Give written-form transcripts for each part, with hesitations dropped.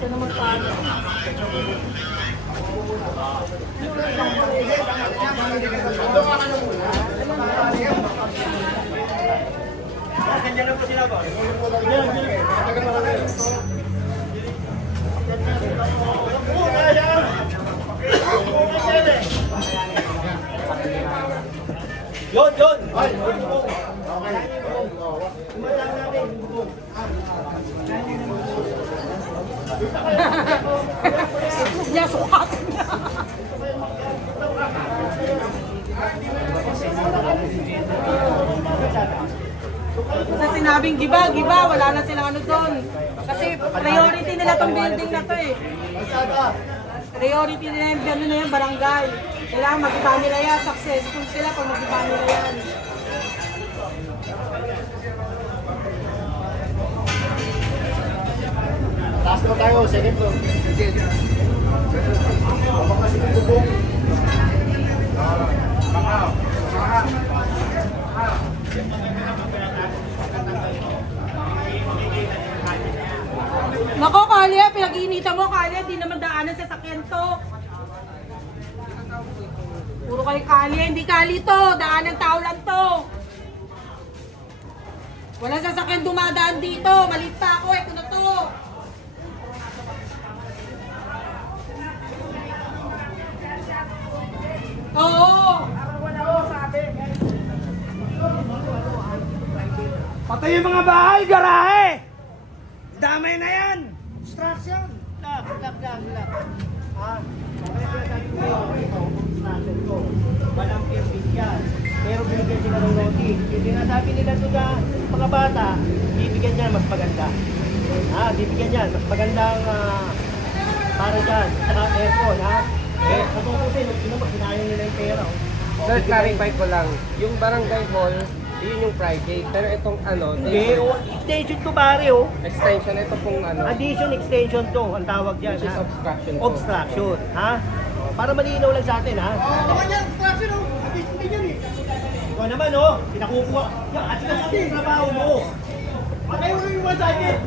ka naman paano. Nandiyan na po sila ba? Yun! Niya sukat niya. Sa sinabing giba, wala na silang ano doon. Kasi priority nila tong building na to eh. Priority nila yung ano na yan, barangay. Kailangan mag-iba nila yan, successful sila pag mag-iba nila yan. Taas na tayo, second floor. Nako, Kalye, pinag-iinitan mo, Kalye, di naman daanan sa sakyan to. Puro kayo Kalye, hindi Kali to, daanan tao lang to. Wala sasakyan dumadaan dito, maliit pa ako eh, kuno to. Oo. Patay yung mga bahay, garahe! Damay na yan! Obstruction! Lak. Ha? Kaya sinasabi ko kayo, ito, obstruction ko. Walang permit yan. Pero binigyan sila ng notice. Yung sinasabi nila doon na mga bata, bibigyan yan mas maganda. Bibigyan yan mas magandang para dyan. Saka aircon, ha? Natutusin, sinayang nila yung pera. Sir, clarify ko lang. Yung barangay hall, yun yung Friday. Pero itong ano, Extension to pare, oh. extension, ito pong ano, Addition extension to, ang tawag dyan, which is ha? obstruction. po. Obstruction, ha? Para malinaw lang sa atin, ha? Naman yan, obstruction oh! Hindi yan eh! Ikaw naman, oh, pinakukuha. Yan, at sila sabi yung trabaho mo. Patay mo yung one second!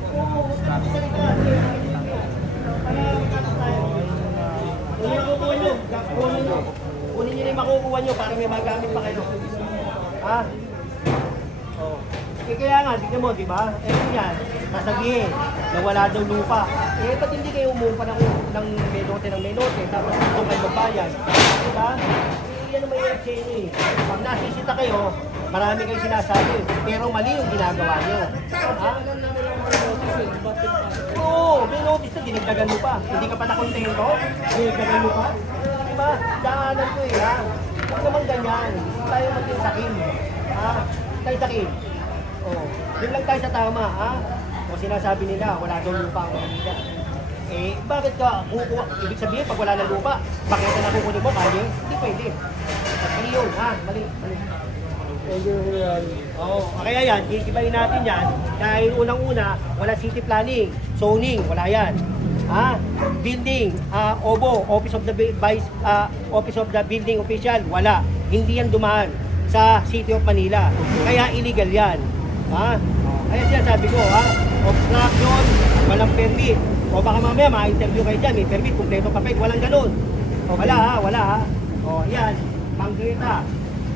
Kunin yung makukuha nyo. Kunin nyo na yung makukuha nyo para may magamit pa kayo. Ha? Oh. Kaya nga, tignan mo, di ba? Yan, sasabihin na wala daw lupa. Ba't hindi kayo umupa ng menote, tapos itong kayo magbayan? Di ba? Yan ang may exchange eh. Pag nasisita kayo, marami kayo sinasabi, pero mali yung ginagawa nyo. Ha? Oo, may notice na dinagdagan mo pa. Hindi ka pa nakontento? Dinagdagan mo pa? Di ba? Daanan ko eh, ha? Huwag naman ganyan. Huwag tayo magtinsakin. Ha? Tayo sakin. Oh, yun lang tayo sa tama, ha? O sinasabi nila, wala daw lupa ang Manila. Bakit ka kukuha? Ibig sabihin, pag wala na lupa, bakit na nakukunin mo, kaya? Hindi pwede. Mali yun, ha? Mali. Kaya yan, gigibayin natin yan. Dahil unang-una, wala city planning, zoning, wala yan. Building, OBO, Office of the Building Official, wala. Hindi yan dumaan sa City of Manila. Kaya illegal yan. Kaya sinasabi ko, obstruction, walang permit. O baka mamaya ma-interview kayo dyan, may permit, kumpleto papel, walang ganun. Wala ha. Yan, Panggita,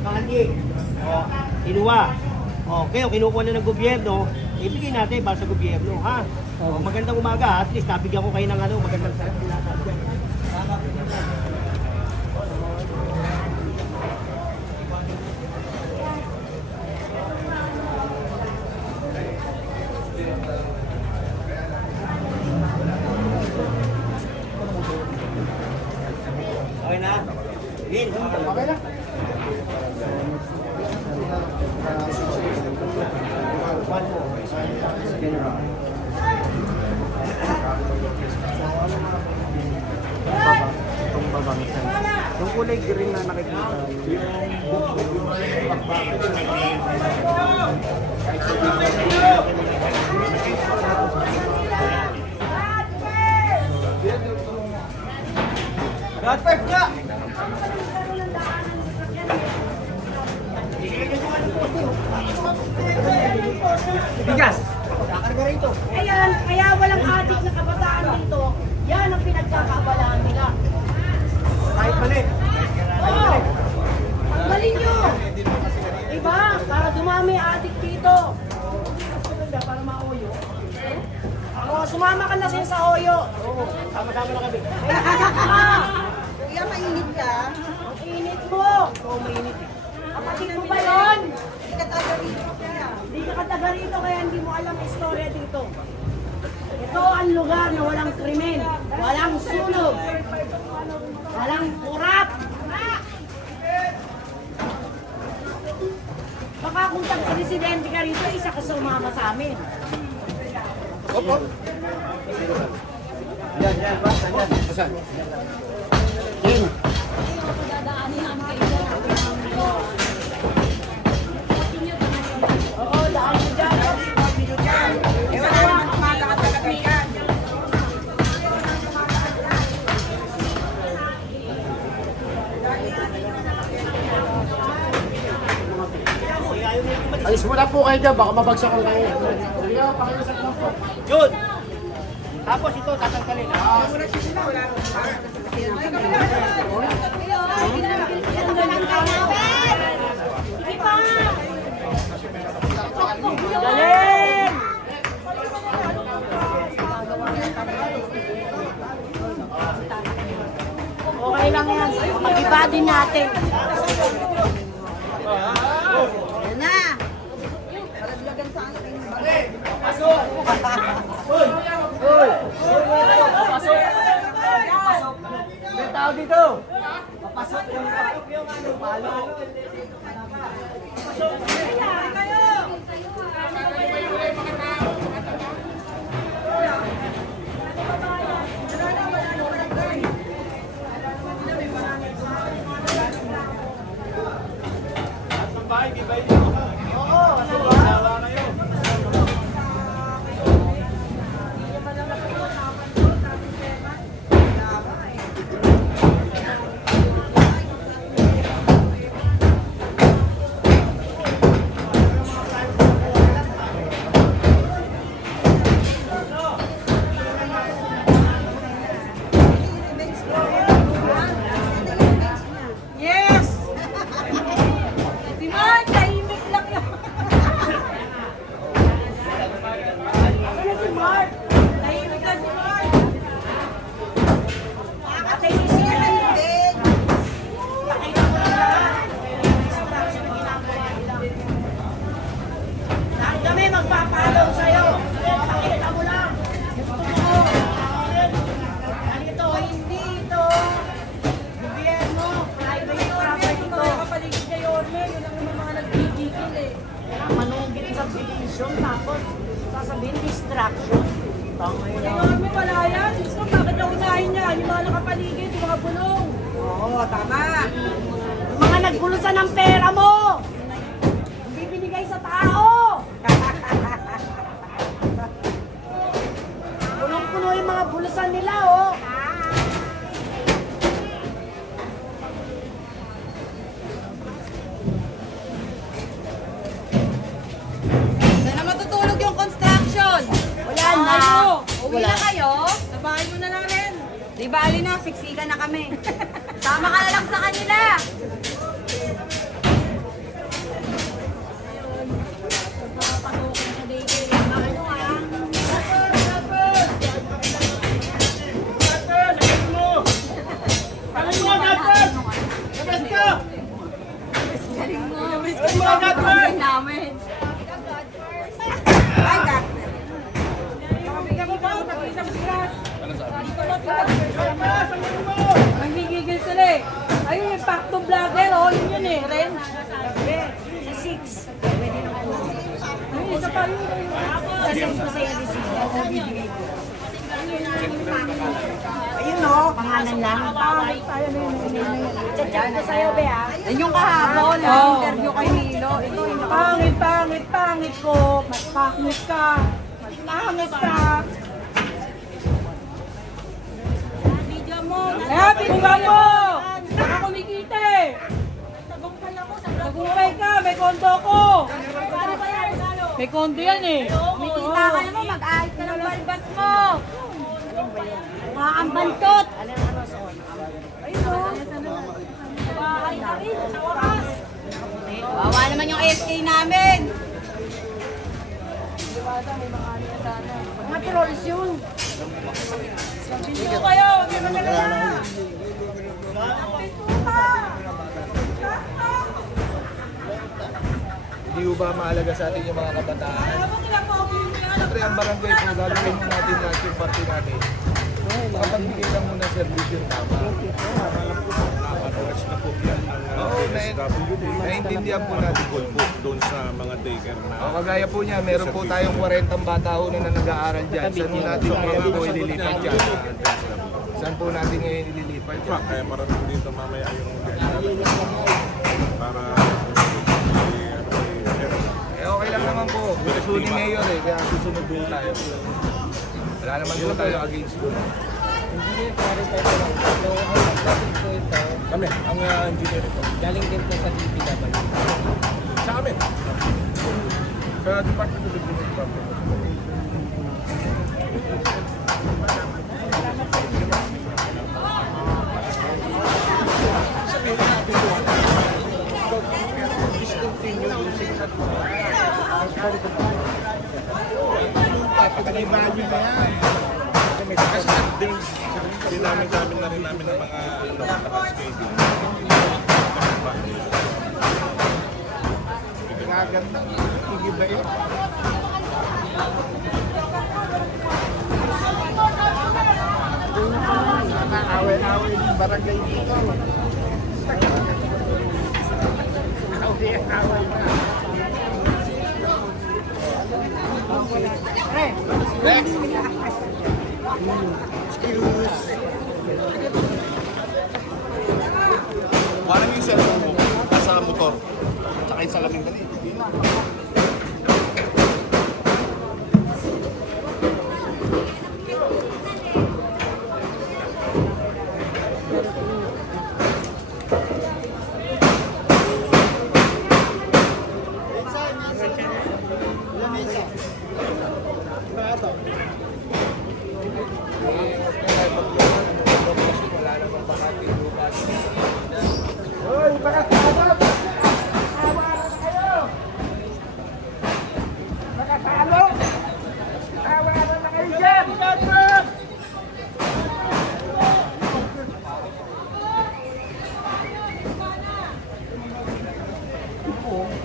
Kanye, Inuwa. Okay, kinukuha na ng gobyerno, ibigay natin para sa gobyerno, ha? Magandang umaga, at least nabigyan ko kayo ng magandang sinasabi. Okay na? Win, okay na? Itong babangsan. Yung kulay green na nakikita. God five nga! Bigas! Kakarga rito. Ayan, kaya walang adik na kabataan dito. mali. Tanggalin nyo! Diba? Para dumami adik dito. Para mauyo. O, sumama ka na sa Oyo. Oo, sama-sama na kami. Kuya, mainit ka. Ang init mo. Oo, mainit eh. Kapatid mo ba yun? Hindi ka taga rito kaya. Hindi ka taga rito kaya hindi mo alam istorya dito. Ito ang lugar na walang krimen, walang sunog, walang kurap. Baka kung tag-presidente ka rito, isa ka sumama sa amin. Oo, daan mo dyan. Eh, wala naman kumalakas sa katikan. Alis muna po kayo dyan, baka mabagsakan kayo. Yun! Tapos ito, tatanggalin. Galing! Okay lang yan. Mag-iba din natin. Yan na. May tao dito! Papasok yung ano, palo. Yes! Si Mark, tahimik lang yun. Ano si Mark? Tahimik lang si Mark. Ate, sisiyan din. Pakita mo lang. Distraction ang ginagawa nila. Lahat kami magpapalaw sa'yo. Pakita mo lang. Gusto mo. Ganito, hindi ito. Gobyerno, private property to. Kapaligid kay Orme, yun ang mga nagpipigil eh. Manungkit sa subdivision, tapos sasabihin distraction. Kay Orme wala yan. So, bakit naunahin niya? Yung mga nakapaligid, yung mga bulong. Oo, tama. Yung mga nagbulusan ng pera mo. Hindi binigay sa tao. Punong-puno yung mga bulusan nila, oh. Sana matutulog yung construction. Wala na. Uwi na kayo. Sa bahay mo na lang rin. Di ba, Alina, siksikan na kami. Tama ka na lang sa kanila. Namin. Nagigigil sila eh. Ayun yung Pacto Vlogger, oh, yun eh, Ren. Sa 6. Ayun, isa pa yun. Sa 6 ko sa'yo receipt. Ayun oh, pangalan lang. Chat-chat ko sa'yo, be ah. Yan yung kahapon, interview kay Milo. Ito yung Pangit, pangit, pangit ko. Mas pangit ka. Mas pangit ka. Video mo. Eh, pinunga mo. Baka kumikita eh. Tagumpay ka, may kondo ko. May kondo yan eh. kumikita ka naman, mag-ahit ka ng balbas mo. Mga ambantot. Ayun oh. Wawa naman yung AFK namin. Mga trolls yun. Dito kayo, huwag naman nalala. Hindi ko ba mahalaga sa atin yung mga kabataan? Siyempre, ang barangay po, gagawin mo natin lahat yung party natin. Makapagbigay lang muna service yung tama. Nakapatouch na po yan ng Oo, SWD. naiintindihan po natin. Tungkol po doon sa mga daycare na O kagaya po niya, meron po tayong 40 bata ho na nag-aaral dyan. Saan po natin ngayon po ililipat dyan? Saan po natin ngayon ililipat dyan? kaya marami dito mamaya yung para Eh okay lang naman po. Gusto ni Mayor eh, kaya susunod din tayo. Wala naman po tayo against doon. Engineer, clarify ko lang. So, ang nagsasabi po ito, kami, ang engineer ito. galing din po sa DPW. Sa amin. Sa Department of Engineering. Kasi dinaming na rin namin ng mga schedule. Gaganda. Igiba yun. Away-away yung barangay dito. Away-away na. Parang yung cellphone mo, nasa motor. Tsaka yung salaming dali.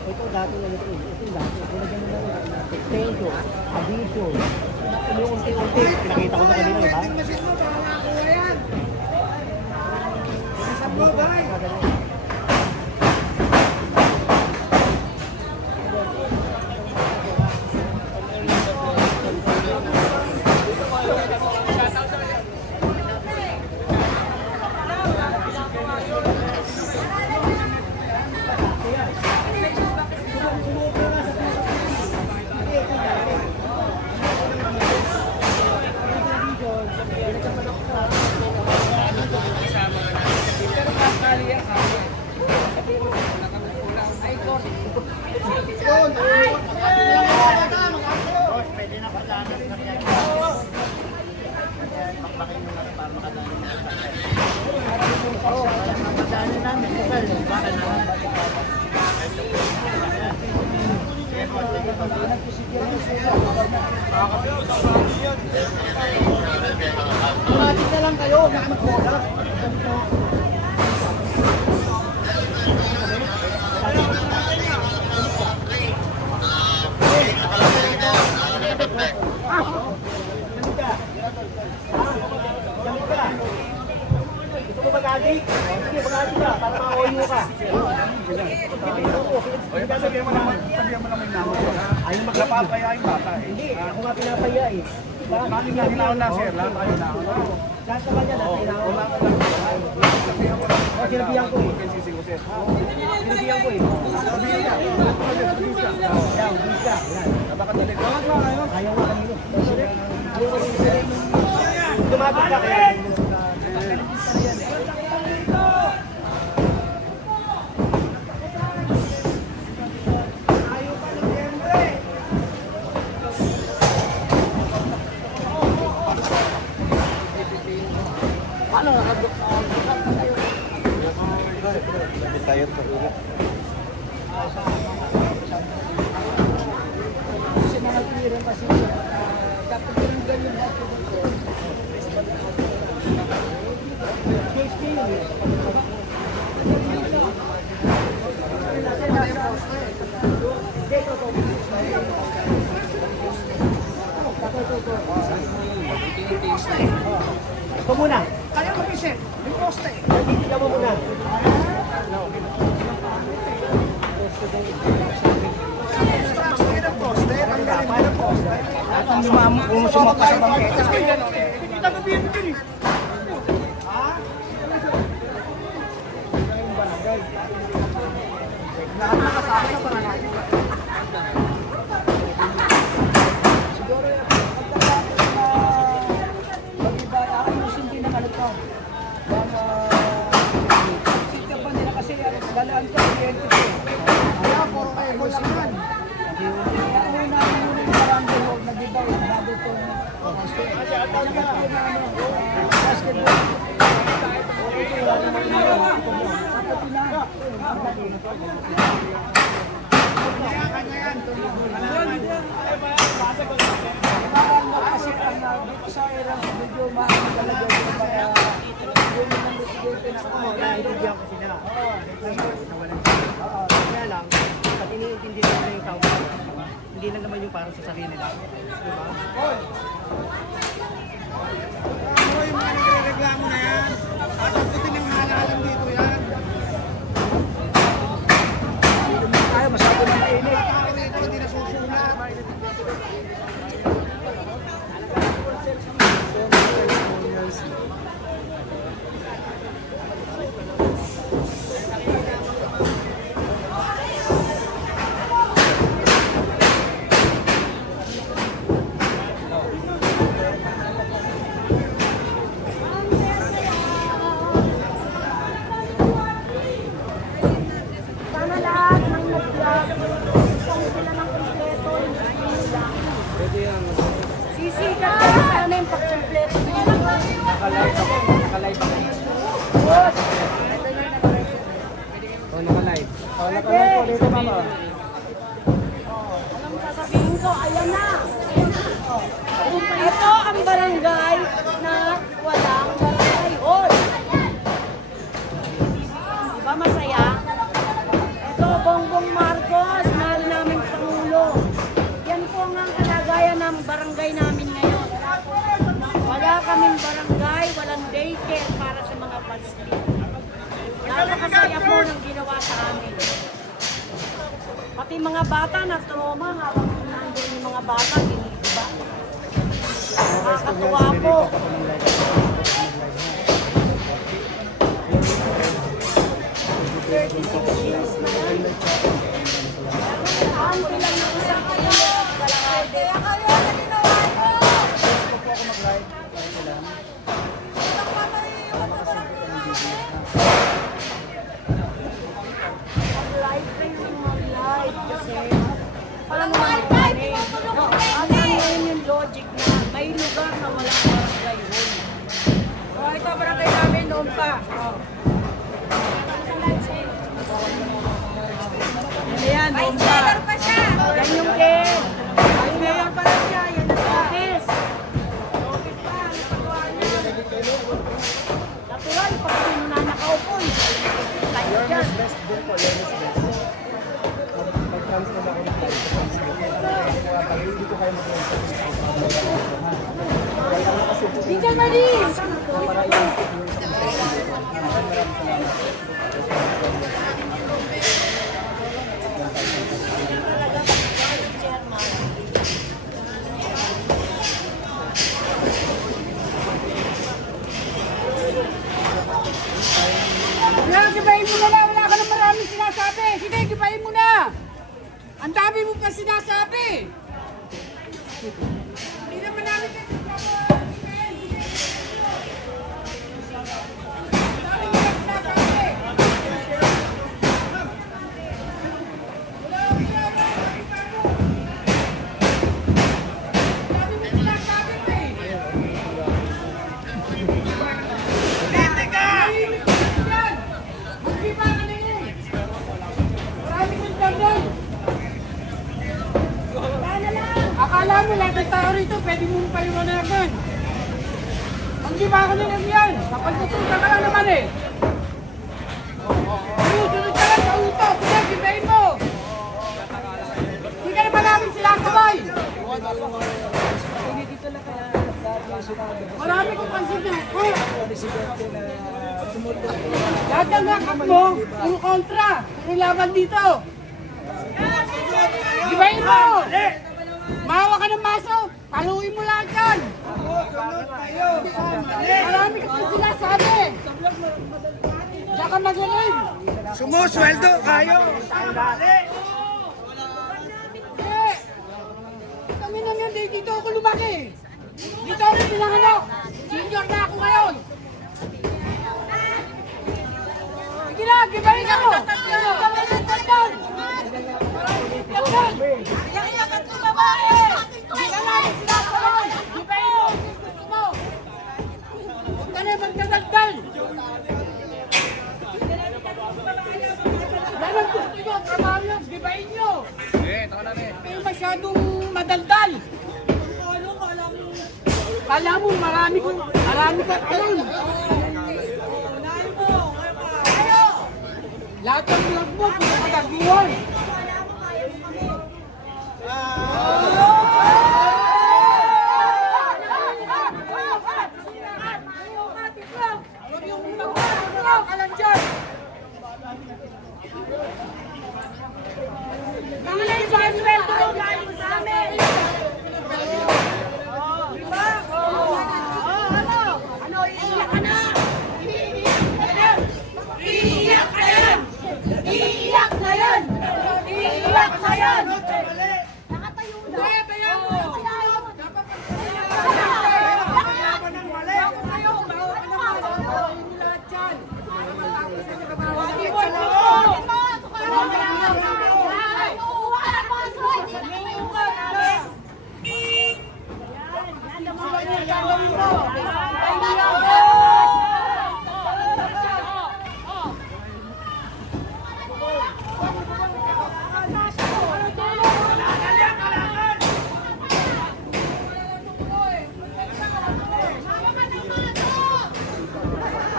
Ito dati na ito. Ito dati. Ito na ganun na. Extension, addition. Unti-unti. Pinakita ko na kanina, di ba? Kumati na lang kayo, nakamakola. Gusto mo mag-adik? Sige, mag-adik ka para ma-OU ka. Sabihan mo naman may naman ko. Ayaw Napapaya yung bata eh. Hindi, ako nga pinapaya eh. Maling na hinaon na sir, lahat tayo na. Lahat naman yan, nasa ilaw. O, sinabihan ko eh. Sinabihan ko eh. Yan, bis ka. Yan. Ayaw nga kanino. Tumapit ka kaya. Paano nakabuk? Kasi mga tira kasi dapat yung ganyan natin dito. Ito muna. Kaya mag-isip, may poste. Tignan mo muna. Kung sumapa sa bangketa. Kita ka din din. Lahat na kasama sa barangay. Siguro yung pagkakataon na mag-iba, ayusin din ang ano to. Sika pa nila kasi dalaan ko, kliyente ko. Kaya, puro kayo ko lang yan. Kaya una yung barangay hall, nag-iba yung bago to. Basketball. Naiintindihan ko sila. Kaya lang, pag iniintindi nila yung tao, hindi lang naman yung parang sa sarili nila. Diba? Ano yung mga nagre-reklamo na yan? At ang puti ng halalan dito yan. Ayaw, masyado na mainit. Ako rito, hindi nasusulat. Sana lahat ng nag-vlog, isang sila ng kompleto, hindi lang. Sisikat ka na sana yung pag-kompleto nyo. Naka-live ako. Naka-live ako. Oh, naka-live. Oh, naka-live po dito, mama. Alam mo sasabihin ko, ayan na. Ito ang barangay na walang barangay hall. Diba masaya? Ito, Bongbong Marcos, mahal namin Pangulo. Yan po nga ang kalagayan ng barangay namin ngayon. Wala kaming barangay, walang daycare para sa mga pasli. Napakasaya po ng ginawa sa amin. Pati mga bata na trauma, habang nandun yung mga bata, ginigiba. Nakakatuwa po. 36 years na yan. Ang bilang ng isang kalahati. Kaya kayo, naginawa ko! Gusto po ako mag-live. Mag-live kayo, mag-live kasi parang mag-live. Asa ngayon yung logic na may lugar na walang barangay hall. Oh, ito barangay namin noon pa. Oh. Ayan, noon pa. Yan yung gate. Ay, mayor pa rin siya. Yan ang office. Office pa. Napagawa niya. Natural, pag sino na nakaupo. Tayo dyan. Teacher Marie! Gibahin mo na lang, wala ka na maraming sinasabi. Sige, gibahin mo na. Ang dami mo pa sinasabi. Hindi naman namin Hindi ba ako nilang yan? Kapagtutusan ka lang naman eh. Susunod ka lang sa utos. Sige, gibayin mo. Hindi ka naman namin sila sabay. Marami kong pansin na ako. Lahat ng nakap mo, yung kontra. Yung laban dito. Gibayin mo. Mahawa ka ng maso. Paluin mo lahat yan. Marami ka pa sila sabi. Diyan ka magaling. Sumusweldo kayo. Sandali. Eh, kami na nga dito ako lumaki. Dito ako pinanganak. Senior na ako ngayon. Sige na, gibayin ako. Iyak-iyak at babae. Hindi ka namin sila sabay. Gibayin mo. Gusto mo. Huwag ka na magdadagdal. Yan ang gusto nyo, trabaho nyo, gibayin nyo. Kayo masyadong madaldal. Kala mo marami ka alam. Lahat ng vlog mo, pinakataguan. Huwag yung mag-vlog ka lang dyan. Mga na yung sweldo mo galing sa amin. Diba? Ano, iiyak ka na? Iiyak ka yan! Iiyak na yan! Iiyak na yan! Nakatayo na. Kaya tayo mo. Dapat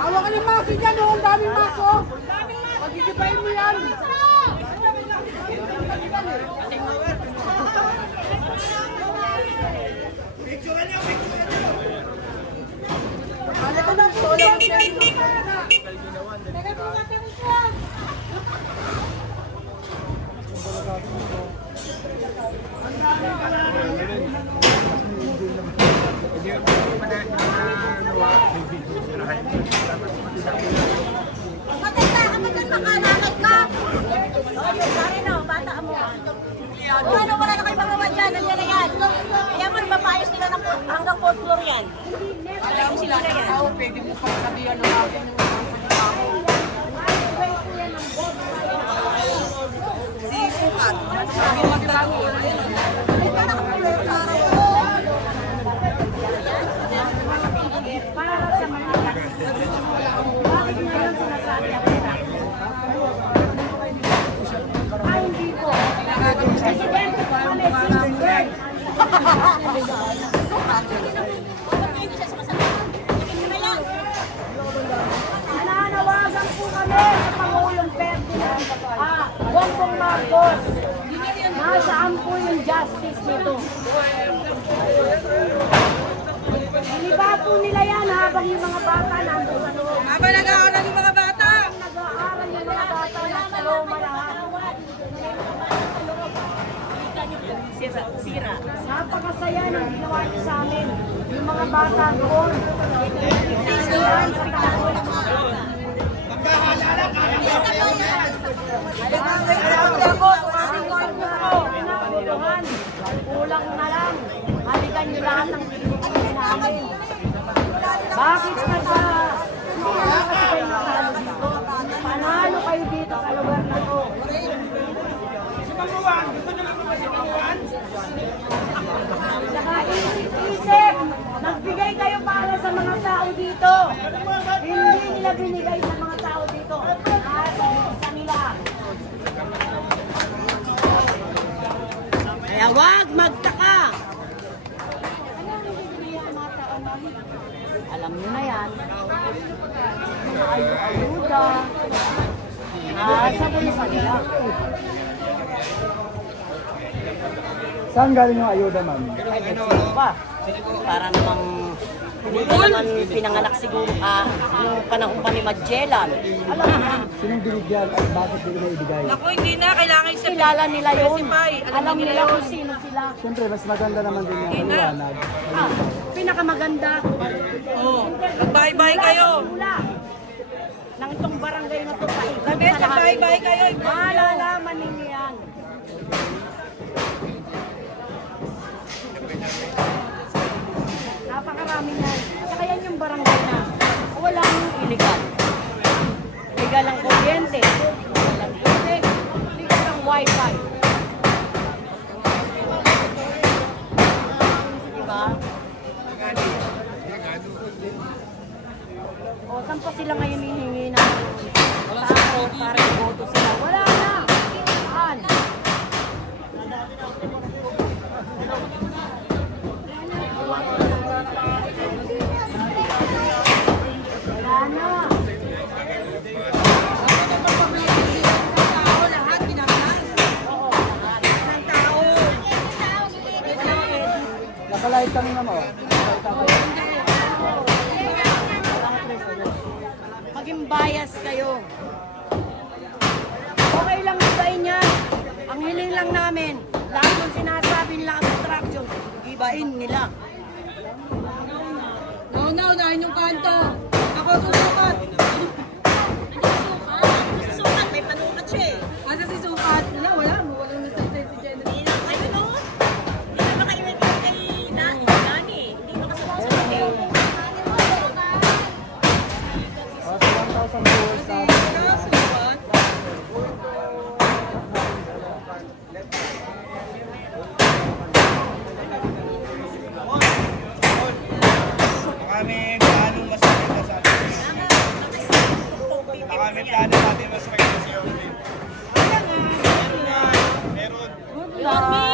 Awa ka ng maso dyan, oh. Ang daming maso. Pag-igibayin mo yan. Ito na po. Maganda makalangat ka. Sorry na, bata mo. Ano, wala na kayo magawa dyan. Nandiyan na yan. Kaya man, mapayos nila ng hanggang 4th floor yan. Alam mo sila na yan. Pwede mo pang sabihan ng akin yung Si Sukat. Sabi magtago. Ay, parang kapulong araw. Para sa mga bakit ngayon sinasabi ang pera? Ay, hindi po. Presidente po kami, sinunod. Nananawagan po kami sa Pangulong Ferdinand Bongbong Marcos. Nasaan po yung justice nito? Iniba po nila yan habang yung mga bata nandun sa loob. Habang nag-aaral yung mga bata. Nag-aaral yung mga bata nasa loob malahat. Sira. Napakasaya ng ginawa niyo sa amin. Yung mga bata doon. Sira sa kahon. Kulang na lang. Halikan niyo lahat ng pinipili namin. Bakit na ba? Hindi na kasi kayo natalo dito. Panalo kayo dito sa lugar na to. Saka isip-isip. Magbigay kayo para sa mga tao dito. Hindi nila binigay sa mga tao dito. Sa nila. Kaya wag magtaka. Alam Yun na yan. Mga ayuda. Sabi sa nila. Saan galing yung ayuda, ma'am? Ay, sino ba? Para namang hindi naman pinanganak siguro yung panahon pa ni Magellan. Alam mo na. Sinong binigyan at bakit hindi na ibigay? Ako, hindi na. Kailangan isa Kilala nila yun. specify. Alam nila kung sino sila. Siyempre, mas maganda naman din yung paliwanag. Pinakamaganda. Mag-bye-bye kayo. Mula. Nang itong barangay na ito pa ikot Sabi, bye-bye kayo. Malalaman ninyo yan. Napakarami yan. Kaya yan yung barangay na walang illegal. Legal ang kuryente. Walang tubig. Legal ang wifi. Diba? O, saan pa sila ngayon hihingi ng tao para iboto sila? Wala na! Saan? Wala na! Tao, lahat, binangalan. Oo, lahat. Ng tao. Walang edit. Nakalive kami na mo. Maging bias kayo. Okay lang ibain yan. Ang hiling lang namin, lahat ng sinasabi nila obstruction, ibain nila. Unahin yung kanto. Ako susukat. Susukat, may panukat siya eh. Asa si sukat? Wala. Wala na sa si Jenny. Hindi na kayo, no? Hindi na ba kayo kay Dani? Hindi na kasama eh. O, sa 1,000 viewers sa Kami plano mas maganda sa atin. Kami plano natin mas maganda sa iyo. Meron. Yorme!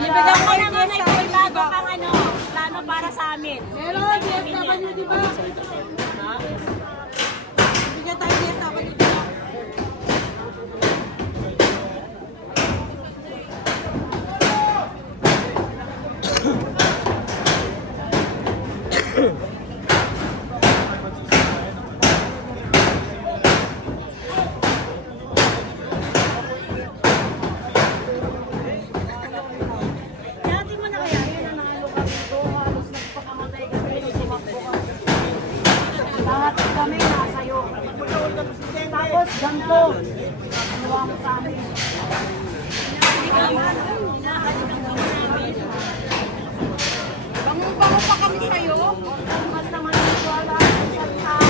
Bibigyan ko naman ay may bago kang plano para sa amin. Meron, DSW, di ba? Bigyan tayo DSW, di ba? Dati mo na kaya yun ang Nanalo kami doon, halos nagpakamatay kami nung tumakbo kami. Lahat kami nasayo. Tapos ganito, ginawa mo sa amin. Bango-bango pa kami sa'yo. Basta maniwala sa isang tao.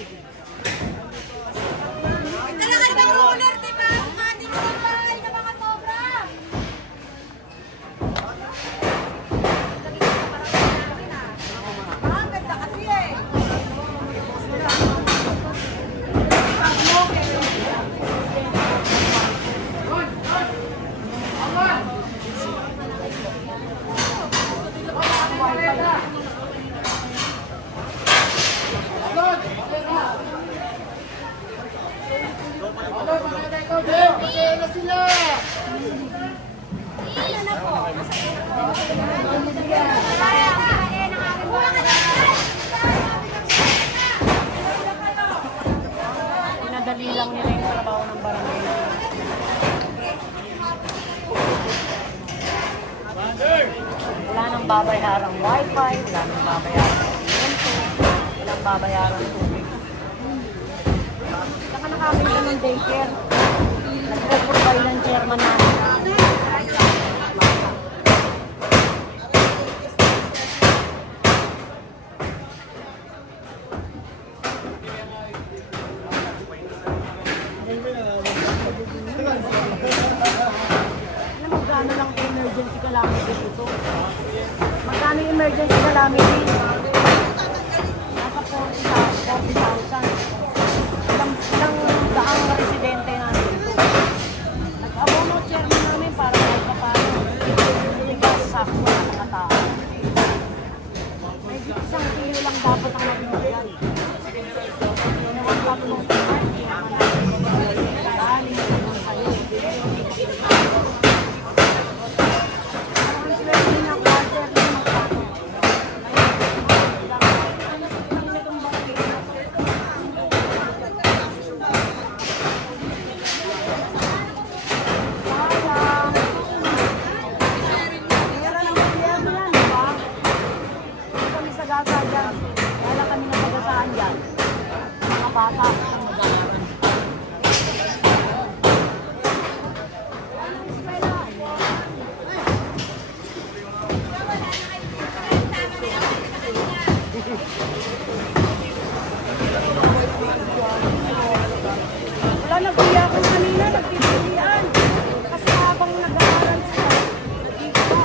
Talaga ibang ruler, di ba? Mga hindi ko bahay na mga sobra. Ah, ganda kasi eh. Pinadali lang nila yung trabaho ng barangay. Wala nang babayarang wifi, wala nang babayarang kuryente, walang babayarang tubig. Saka nakakita ng daycare. Nagpo-provide ng chairman namin. Alam mo, magkano lang ang emergency calamity dito? Magkano yung emergency calamity? Nasa 40,000. Ilang daang residente namin dito. Nag-abono chairman namin para kahit pa paano. Bigas, sakto na nakatao. May 1 kilo lang dapat ang mabibigyan. Nawag tatlong wala kami na pagkasaan dyan. Mga bata ang mag-aaral. Wala, nag-uya ako kanina, nagtitilian. Kasi habang nag-aaral sila, nag-iipa.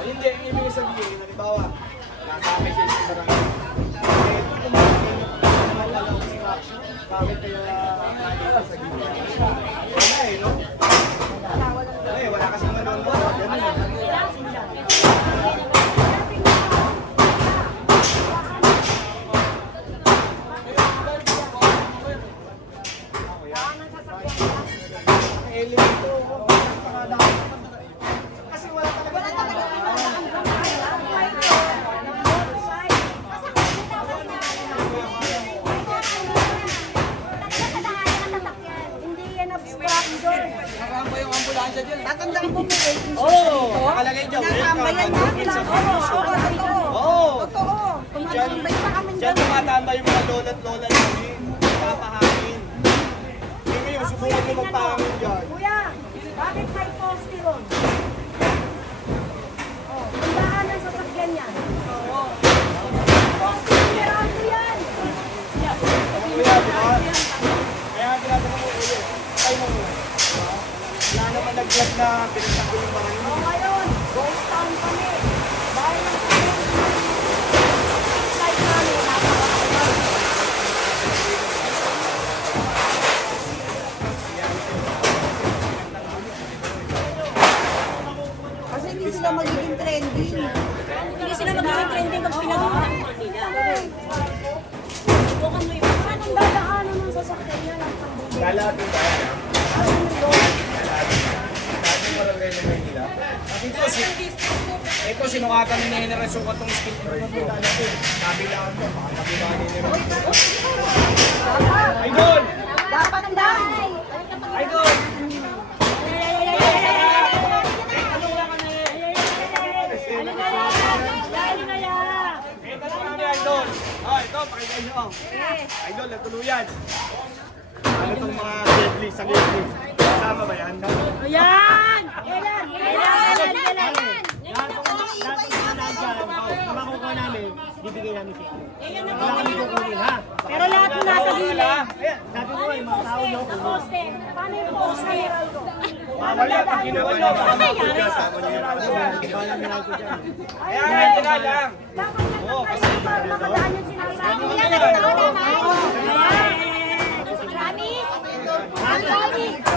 Hindi, yung ibig sabihin, halimbawa, nakamay siya sa barangay. Eh, ito kumain, wala obstruction. Bakit kaya nakikita sa gilid? Wala eh, no? Eh, wala kasing manonood. Ganun eh. Hindi yan obstruction. Nakamba yung ambulansya dyan. Tatandaan mo may waiting Oo, nakalagay dyan. Nakakambayan na. Oo, totoo. Tumatambay pa kami Diyan dyan. tumatamba yung mga lola at lola namin. Papahangin. Yung ngayon, subukan mo magpahangin dyan. Kuya, bakit may poste ron? Oh, tandaan ang sasakyan yan. Poste, mirado yan. Kuya, di ba? Kaya ginagawa mo ulit. Tayo mo muna. Wala naman nag-vlog na pinagtanggol yung mga O ngayon, ghost town kami. Dahil ang site namin, napakakabal. Kasi hindi sila magiging trending. Hindi sila magiging trending pag pinag-uulan nila. Subukan mo yung Anong dadaanan ng sasakyan yan ang pambili? lalapin ba? Ano yun? Dati mo lang rin naman nila. Ito, sinukatan ni Nene Reso ko itong skin ko. Nabilaan ko, baka nabilaan ni Nene Reso. Idol! Dapat ang dami. Idol! Ito na kami, Idol. Ito, pakinggan nyo. Idol, natuluyan. Ano itong mga deadly sa deadly? Kasama ba yan? Ayan! Kailan? Lahat ng nandyan, kung makukuha namin, bibigay namin sa inyo. Wala kami kukunin, ha? Pero lahat yung nasa gilid. Ayan, sabi ko yung mga tao nyo, Poste. Paano yung poste? Wala, pag ginawa nyo, baka mabuti kasama nyo yan. Kaya nga, ito na lang. Dapat nagkakaroon para makadaan yung sinasabi. Promise? Promise?